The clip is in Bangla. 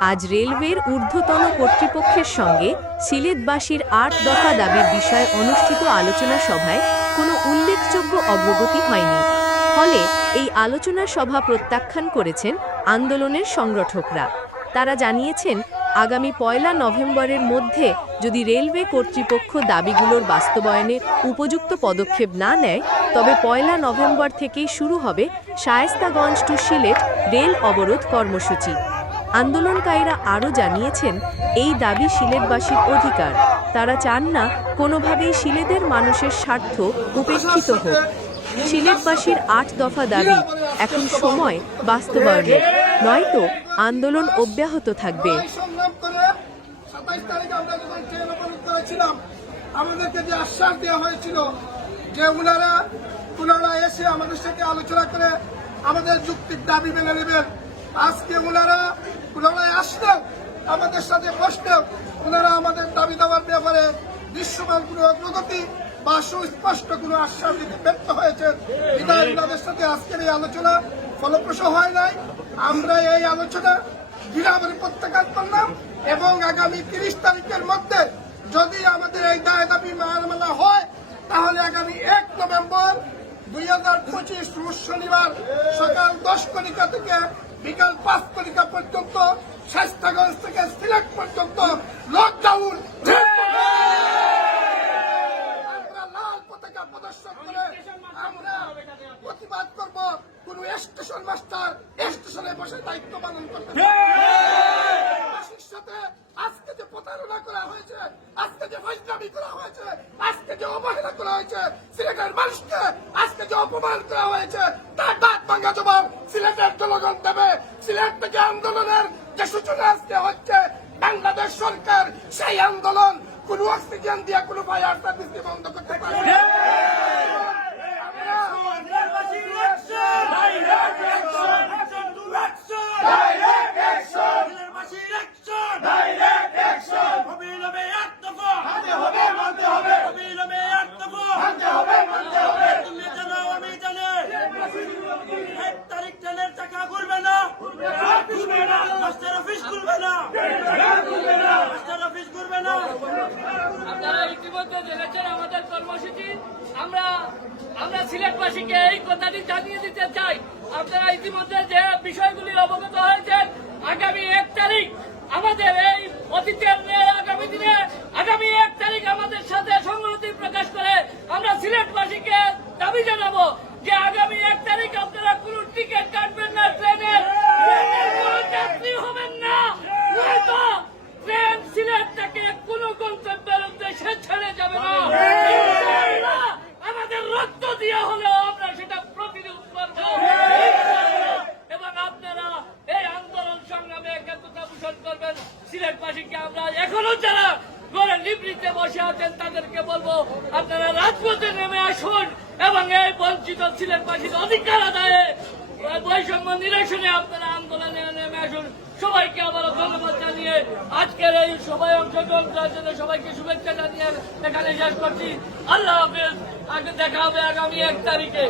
আজ রেলওয়ের ঊর্ধ্বতন কর্তৃপক্ষের সঙ্গে সিলেটবাসীর আট দফা দাবির বিষয়ে অনুষ্ঠিত আলোচনা সভায় কোনো উল্লেখযোগ্য অগ্রগতি হয়নি। ফলে এই আলোচনা সভা প্রত্যাখ্যান করেছেন আন্দোলনের সংগঠকরা। তারা জানিয়েছেন, আগামী পয়লা নভেম্বরের মধ্যে যদি রেলওয়ে কর্তৃপক্ষ দাবিগুলোর বাস্তবায়নে উপযুক্ত পদক্ষেপ না নেয়, তবে পয়লা নভেম্বর থেকেই শুরু হবে শায়েস্তাগঞ্জ টু সিলেট রেল অবরোধ কর্মসূচি। আন্দোলনকারীরা আরও জানিয়েছেন, এই দাবি সিলেটবাসীর অধিকার। তারা চান না কোনোভাবেই সিলেটের মানুষের স্বার্থ উপেক্ষিত হোক। সিলেটবাসীর আট দফা দাবি এখন সময় বাস্তবায়নের। নয়তো আন্দোলন অব্যাহত থাকবে। আমাদেরকে যে আশ্বাস দেওয়া হয়েছিল যে উনারা উনারা এসে আমাদের সাথে আলোচনা করে আমাদের যুক্তির দাবি মেনে নেবেন। আজকে উনারা উনারা আসলেও আমাদের সাথে বসলেও ওনারা আমাদের দাবি দাবার ব্যাপারে দৃশ্যমান কোনো অগ্রগতি বা সুস্পষ্ট কোনো আশ্বাস দিতে ব্যর্থ হয়েছেন বিদায় উনাদের সাথে আজকের এই আলোচনা ফলপ্রসূ হয় নাই। আমরা এই আলোচনা বিরামে প্রত্যাখ্যান করলাম এবং আগামী তিরিশ তারিখের মধ্যে যদি আমাদের এই দায় দাবি মানা হয়, তাহলে আগামী এক নভেম্বর দুই হাজার পঁচিশ শনিবার সকাল দশ কণিকা থেকে বিকাল পাঁচ তারিখা পর্যন্ত স্বাস্থ্যগঞ্জ থেকে সিলেট পর্যন্ত লকডাউন আমরা লাল পতাকা প্রদর্শন করে আমরা প্রতিবাদ করব কোন স্টেশন মাস্টার স্টেশনে বসে দায়িত্ব পালন করতে। সাথে আজকে প্রতারণা করা হয়েছে আজকে যে করা হয়েছে আজকে যে অবহেলা করা হয়েছে মানুষকে আজকে যে অপমান করা হয়েছে। সিলেটের জনগণ দেবে। সিলেট থেকে আন্দোলনের যে সূচনা আজকে হচ্ছে, বাংলাদেশ সরকার সেই আন্দোলন কোন অক্সিজেন দিয়ে কোনো ফায়ার সার্ভিস বন্ধ করতে পারবে আপনারা ইতিমধ্যে দেখেছেন আমাদের কর্মসূচি। আমরা আমরা সিলেটবাসীকে এই কথাটি জানিয়ে দিতে চাই। আপনারা ইতিমধ্যে যে বিষয়গুলি অবগত হয়েছেন, আগামী এক তারিখ আমাদের এই অতীতের আগামী দিনে, আগামী এক তারিখ আমাদের সাথে সংহতি প্রকাশ করে আমরা সিলেটবাসীকে দাবি জানাব যে আগামী এক তারিখ আপনারা কোনো টিকিট কাটবেন না ট্রেনের ট্রেনের কোনো যাত্রী হবেন না নয়তো ট্রেন সিলেট থেকে কোন গন্তব্যের উদ্দেশ্যে ছেড়ে যাবে না ইনশাআল্লাহ, আমাদের রক্ত দিয়ে হলেও আমরা সেটা প্রতিরোধ করব এবং আপনারা এই আন্দোলন সংগ্রামে একাত্মতা পোষণ করবেন সিলেটবাসীকে আমরা এখনও যারা ঘরে নিবৃত্তে বসে আছেন, তাদেরকে বলব, আপনারা রাজপথে নেমে আসুন এবং এই বঞ্চিত সিলেটবাসীর অধিকার আদায়ে বৈষম্য নিরসনে আপনারা আন্দোলনে নেমে আসুন। সবাইকে আবারও ধন্যবাদ জানিয়ে আজকের এই সবাই অংশগ্রহণ করার জন্য সবাইকে শুভেচ্ছা জানিয়ে এখানে শেষ করছি। আল্লাহ হাফেজ দেখা হবে আগামী এক তারিখে!